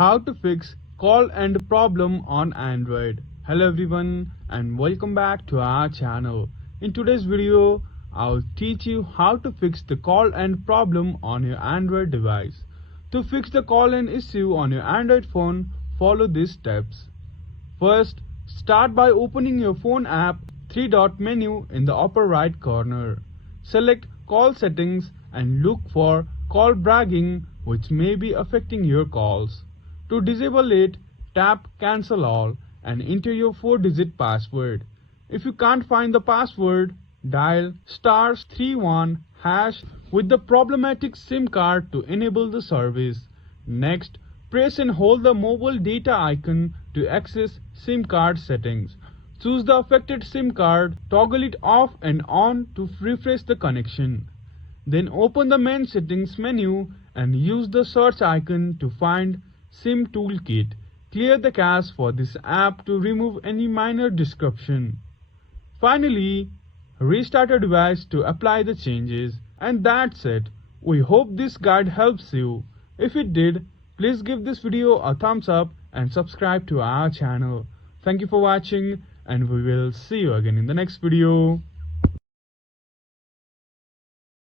How to fix call end problem on Android. Hello everyone and welcome back to our channel. In today's video, I'll teach you how to fix the call end problem on your Android device. To fix the call end issue on your Android phone, follow these steps. First, start by opening your phone app three-dot menu in the upper right corner. Select call settings and look for call bragging, which may be affecting your calls. To disable it, tap cancel all and enter your 4-digit password. If you can't find the password, dial *31# with the problematic SIM card to enable the service. Next, press and hold the mobile data icon to access SIM card settings. Choose the affected SIM card, toggle it off and on to refresh the connection. Then open the main settings menu and use the search icon to find SIM toolkit. Clear the cache for this app to remove any minor description. Finally, restart your device to apply the changes. And that's it. We hope this guide helps you. If it did, please give this video a thumbs up and subscribe to our channel. Thank you for watching and we will see you again in the next video.